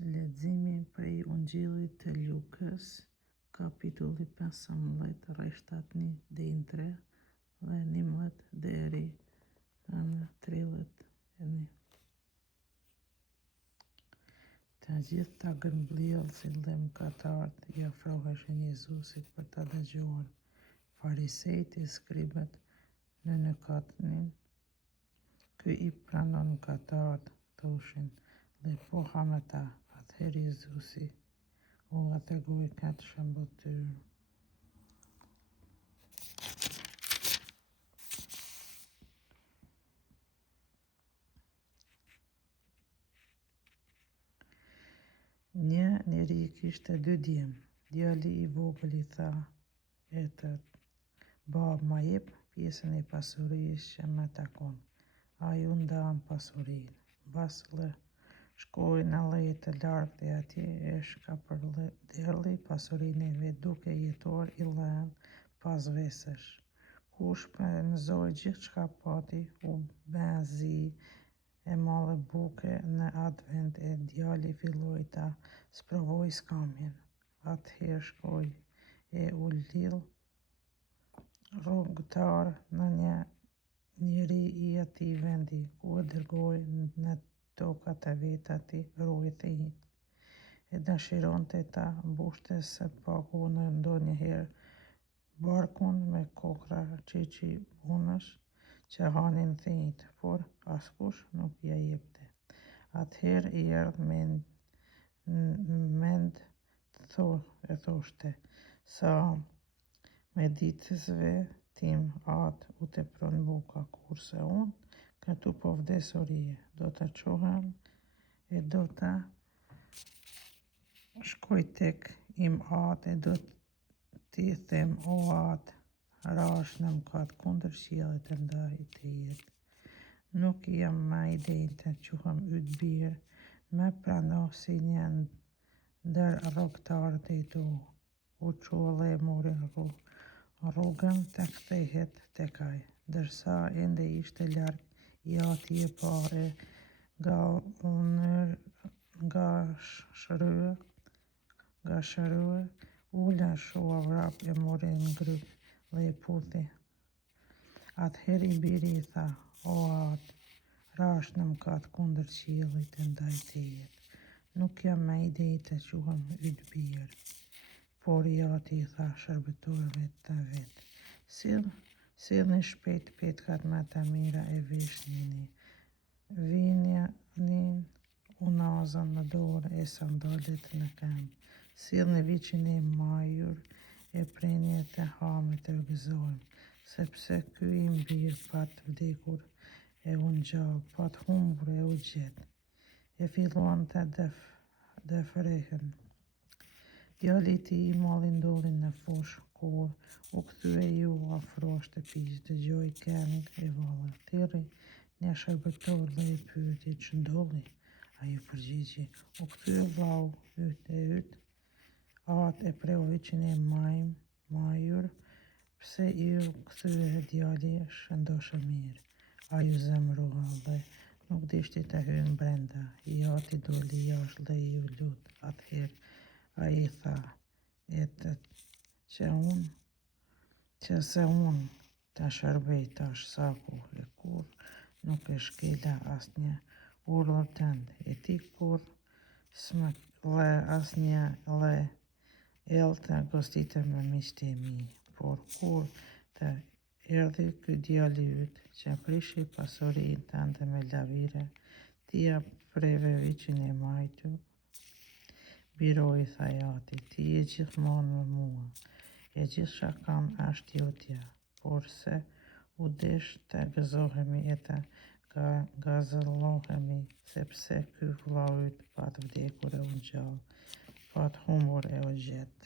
Leximi prej Ungjillit të Lukës, kapitulli 15, rreth 7:1-3 dhe 11 deri në 31. Të gjithë ta gërmbllëzin dhe mëkatarët i afroheshin Jezusit për ta dëgjuar. Farisejt e skribët në nëkatnin, ky i pranon mëkatarët, thoshin, dhe po ha me ta. Atëherë Jezusi u tregoi këtë shembull tyre. Një njeri kishte 2 djem. Djali i vogël i tha etët: "Bab, ma jep pjesën e pasurisë që më takon." Ai u ndan pasurinë. Mbas shkoi në leje të largët e atje e shkapërndërli pasurinë e vet duke jetuar i lënë pas vesesh. Kur shpenzoi gjithçka pati, u bë zi e malli buke në atë vend e djali filloi ta sprovoi skamjen. Atëherë shkoi e u lidh rrugëtar në një njeri i atij vendi, ku e dërgoi në tokat e vet atij rrugëtej. E dëshironte ta mbushte së paku në ndonjëherë barkun me kokra qiqi punësh që hanin thynjtë, por askush nuk ja jepte. Atëherë i erdhi mend e thoshte: "Sa meditësve tim atë u tepron buka, kurse unë këtu po vdes orije. Do të çohem e do të shkoj tek im atë e do t'i them: o atë, rash në mëkat kundër qiellit të ndarit të jetë. Nuk jam më i denjtë të quhem yt birë, më prano si një ndër rrogtarët e tu." U çu dhe mori rrugën të kthehet tek ai. Ndërsa ende ishte larg, i ati e pa e ngashëryer, ula shua vrap e mori në gryk dhe e puthi. Atëherë i biri i tha: "O atë, rash në mëkat kundër qiellit të ndarit të jetë. Nuk jam më i denjtë të quhem yt birë." Por i ati i tha shërbëtorëve të vet: "Sillni shpejt petkat më të mira e veshnini, vinin unazën në dorë e sandalet në këmbë. Sillni viçin e majur e prenje të hamë të gëzojmë, sepse ky im birë pat vdekur e u ngjall, pat humbur e u gjet." E filluan të dëfërehen. Djali i tij i malli ndodhi në fushë. Kur u kthye i u afroi shtëpisë, dëgjoi këngë e vallë. Thirrri një shërbëtor dhe e pyeti: "Ç'ndodhi?" Ai u përgjigji: "U kthye vllau yt e yt, atë e preu viçin e majur." "Pse i u kthye?" Djali shëndoshë mirë. Ai u zemërua dhe nuk dishte të hyjë brenda. I ati doli jashtë dhe i u lut. Atëherë ai i tha etët që se unë të shërbej tash saku e kur nuk e shkela asnjë urdhër tënd, e ti kur s'më le asnjë ell të goditem me miqtë e mi. Por kur të erdhi ky djali yt, që prishi pasurinë tënde me lavire, ti ja preve viçin e majtur." "Biroj," tha atit, "ti je gjithmonë me mua, e gjithçka kam është jotja. Por se u desh të gëzohemi e të gazëllohemi, sepse ky vllau yt pat vdekur e u ngjall, pat humbur e u gjet."